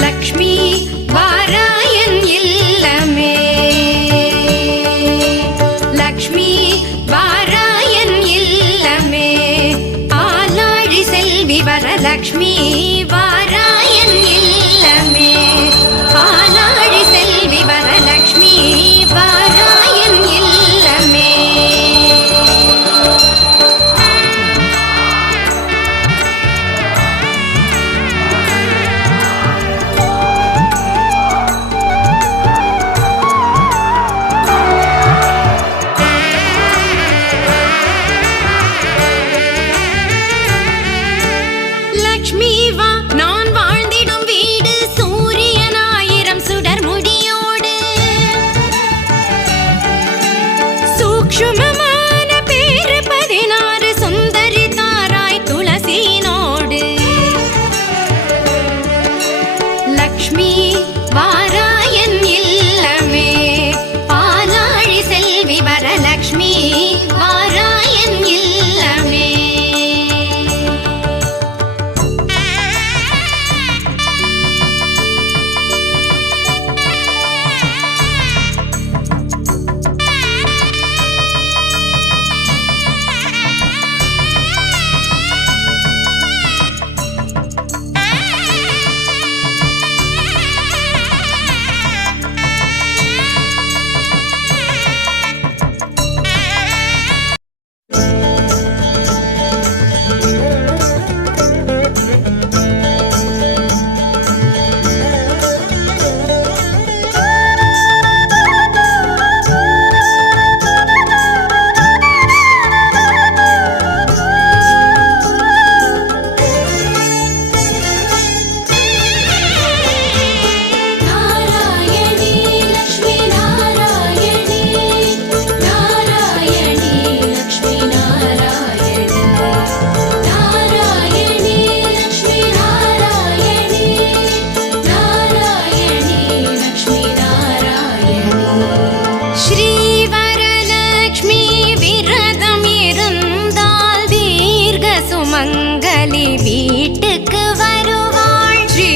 லக்ஷ்மி வாராயன் இல்லமே. லக்ஷ்மி வாராயன் இல்லமே. ஆலாழி செல்வி வரலக்ஷ்மி வாராயன் இல்லமே. ஆலாழி செல்வி வரலக்ஷ்மி வாராயன் இல்லமே. லக்ஷ்மி வா நான் வாழ்ந்திடும் வீடு சூரியன் 1000 சுடர் முடியோடு. சூக்ஷ்மமான பேரு 16 சுந்தரி தாராய் துளசினோடு. லக்ஷ்மி வாராயன் இல்லமே. பாலாழி செல்வி வரலக்ஷ்மி வாராயன் இல்லமே. மங்களி வீட்டுக்கு வருவாள். ஸ்ரீ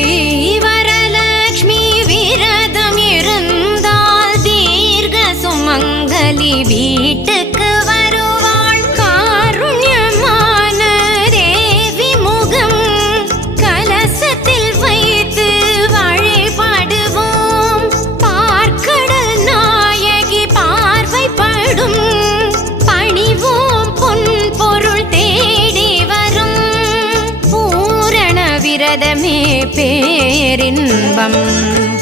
வரலக்ஷ்மி விரதம் இருந்தால் தீர்க்க சுமங்கலி வீட்டுக்கு வருவாள். காருண்யமான தேவி முகம் கலசத்தில் வைத்து வழிபடுவோம். பார்க்கடல் நாயகி பார்வைப்படும் பணிவோம். பொன் பொருள் தேடி விரதமே பேரின்பம்.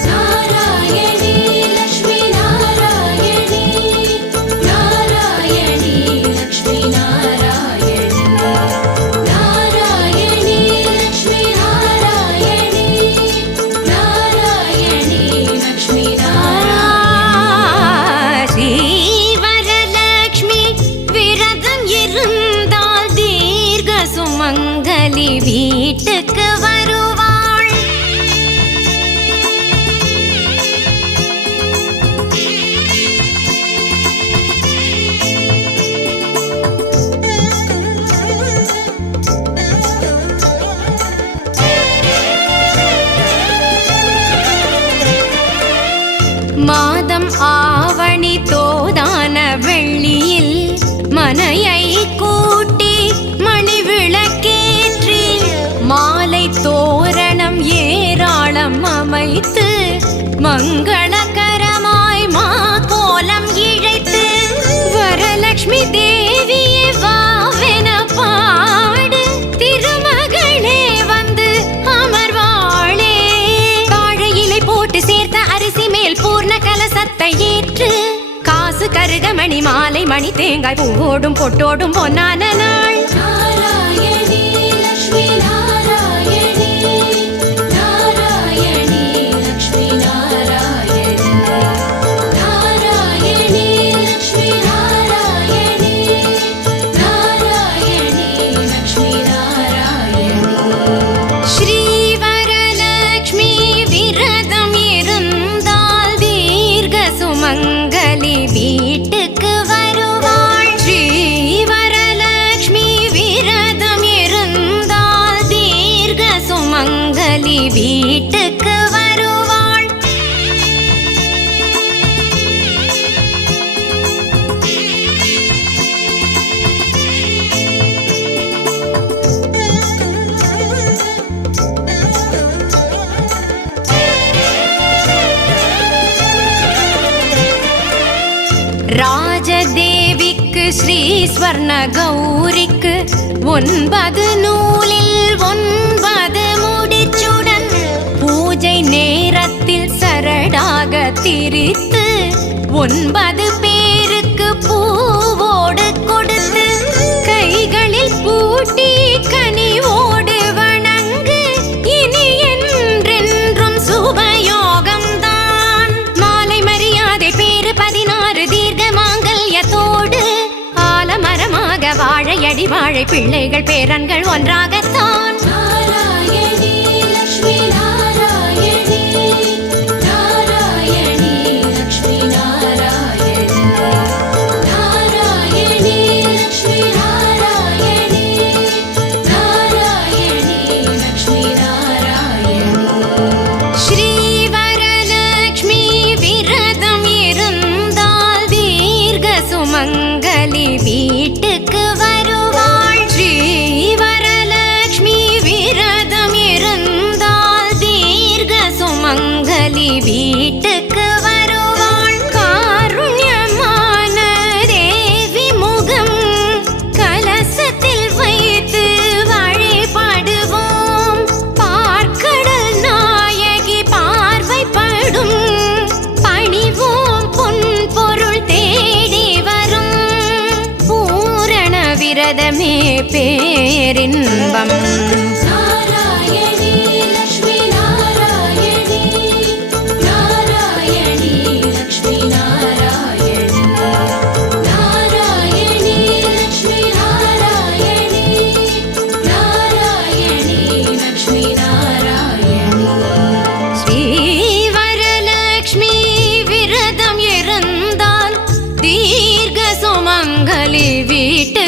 நாராயணி லக்ஷ்மி நாராயணி. நாராயணி லக்ஷ்மி நாராயணி. நாராயணி லக்ஷ்மி நாராயணி. நாராயணி லக்ஷ்மி நாராயணி. வரலக்ஷ்மி விரதம் இருந்தால் தீர்க்க சுமங்கலி வீட்டுக்கு வருவாள். மாதம் ஆவணி தோதான வெள்ளியில் மனையை கூட்டி மணி விளக்கேற்றி மாலை தோரணம் ஏராளம் அமைத்து மங்களகரமாய் மா கோலம் இழைத்து வரலக்ஷ்மி தேவியே வாவென பாடு. திருமகளே வந்து அமர்வாளே. வாழையிலை போட்டு சேர்த்த அரிசி மேல் பூர்ண கலசத்தை ஏற்று காசு கருகமணி மாலை மணி தேங்காய் பூவோடும் பொட்டோடும் பொன்னான நாள். நாராயணி லக்ஷ்மி நாராயணி. நாராயணி லக்ஷ்மி நாராயணி. நாராயணி லக்ஷ்மி நாராயணி. நாராயணி லக்ஷ்மி நாராயணி. ஸ்ரீ வரலக்ஷ்மி விரதம் இருந்தால் தீர்க்க சுமங்கலி வீட்டுக்கு வருவாள். ஸ்ரீ வரலக்ஷ்மி விரதம் இருந்தால் ராஜதேவிக்கு ஸ்ரீ ஸ்வர்ண கௌரிக்கு 9 நூலில் 9 முடிச்சுடன் பூஜை நேரத்தில் சரடாக திரித்து 9 பேருக்கு பூவோடு கொடுத்து கைகளில் பூட்டி கனிவோடு வணங்கு. இனி என்றென்றும் சுபயோகம்தான். மாலை மரியாதை பேரு 16 தீர்க்க மாங்கல்யத்தோடு ஆலமரமாக வாழையடி வாழை பிள்ளைகள் பேரன்கள் ஒன்றாகத்தான். நாராயணி லக்ஷ்மி நாராயணி நாராயணி லக்ஷ்மி நாராயணி நாராயணி லக்ஷ்மி நாராயணி நாராயணி லக்ஷ்மி நாராயணி. ஸ்ரீ வரலக்ஷ்மி விரதம் இருந்தால் தீர்க்க சுமங்கலி வீட்டுக்கு வருவாள். ஸ்ரீ வரலக்ஷ்மி விரதம் இருந்தால் தீர்க்க சுமங்கலி வீட்டுக்கு வருவாள். காருண்யமான தேவி முகம் கலசத்தில் வைத்து வழிபடுவோம். பார்க்கடல் நாயகி பார்வைப்படும் பணிவோம். பொன் பொருள் தேடி வரும் பூரண விரதமே பேரின்பம். நாராயணி லக்ஷ்மி நாராயணி நாராயணி லக்ஷ்மி நாராயணி நாராயணி லக்ஷ்மி நாராயணி நாராயணி லக்ஷ்மி நாராயணி. ஸ்ரீ வரலக்ஷ்மி விரதம் இருந்தால் தீர்க்க சுமங்கலி வீட்டு